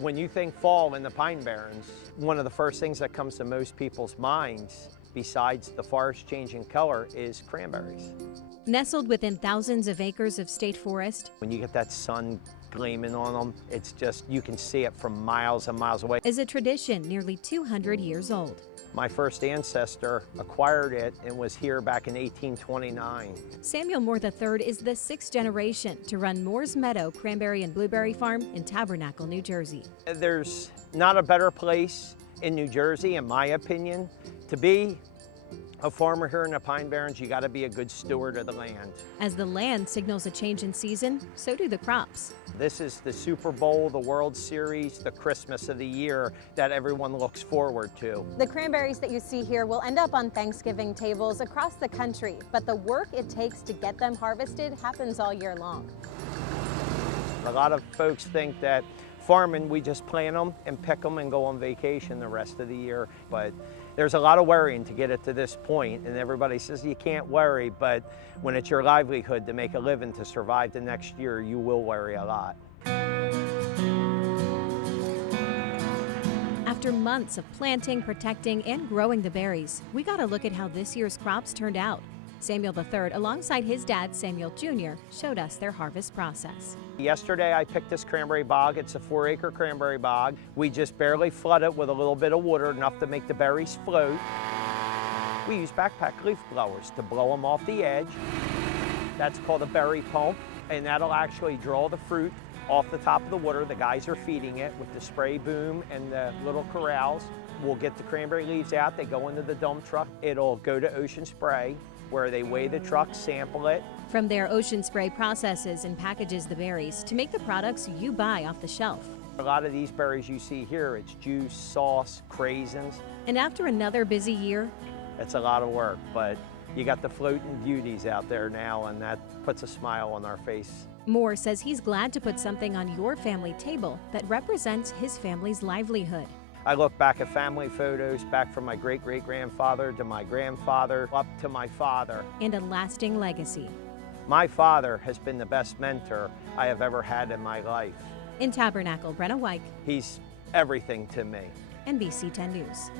When you think fall in the Pine Barrens, one of the first things that comes to most people's minds, besides the forest changing color, is cranberries. Nestled within thousands of acres of state forest, When you get that sun gleaming on them, it's just, you can see it from miles and miles away. is a tradition nearly 200 years old. My first ancestor acquired it and was here back in 1829. Samuel Moore III is the 6th generation to run Moore's Meadow Cranberry and Blueberry Farm in Tabernacle, New Jersey. There's not a better place in New Jersey, in my opinion, to be a farmer here in the Pine Barrens. You got to be a good steward of the land. As the land signals a change in season, so do the crops. This is the Super Bowl, the World Series, the Christmas of the year that everyone looks forward to. The cranberries that you see here will end up on Thanksgiving tables across the country, but the work it takes to get them harvested happens all year long. A lot of folks think that farming, we just plant them and pick them and go on vacation the rest of the year, but there's a lot of worrying to get it to this point, and everybody says you can't worry, but when it's your livelihood to make a living to survive the next year, you will worry a lot. After months of planting, protecting, and growing the berries, we got a look at how this year's crops turned out. Samuel III, alongside his dad, Samuel Jr., showed us their harvest process. Yesterday I picked this cranberry bog. It's a 4-acre cranberry bog. We just barely flood it with a little bit of water, enough to make the berries float. We use backpack leaf blowers to blow them off the edge. That's called a berry pump, and that'll actually draw the fruit off the top of the water. The guys are feeding it with the spray boom and the little corrals. We'll get the cranberry leaves out. They go into the dump truck. It'll go to Ocean Spray, where they weigh the truck, sample it. From there, Ocean Spray processes and packages the berries to make the products you buy off the shelf. A lot of these berries you see here, it's juice, sauce, craisins. And after another busy year, It's a lot of work, but you got the floating beauties out there now, and that puts a smile on our face. Moore says he's glad to put something on your family table that represents his family's livelihood. I look back at family photos, back from my great-great-grandfather to my grandfather, up to my father. And a lasting legacy. My father has been the best mentor I have ever had in my life. In Tabernacle, Brenna Weick, He's everything to me. NBC 10 News.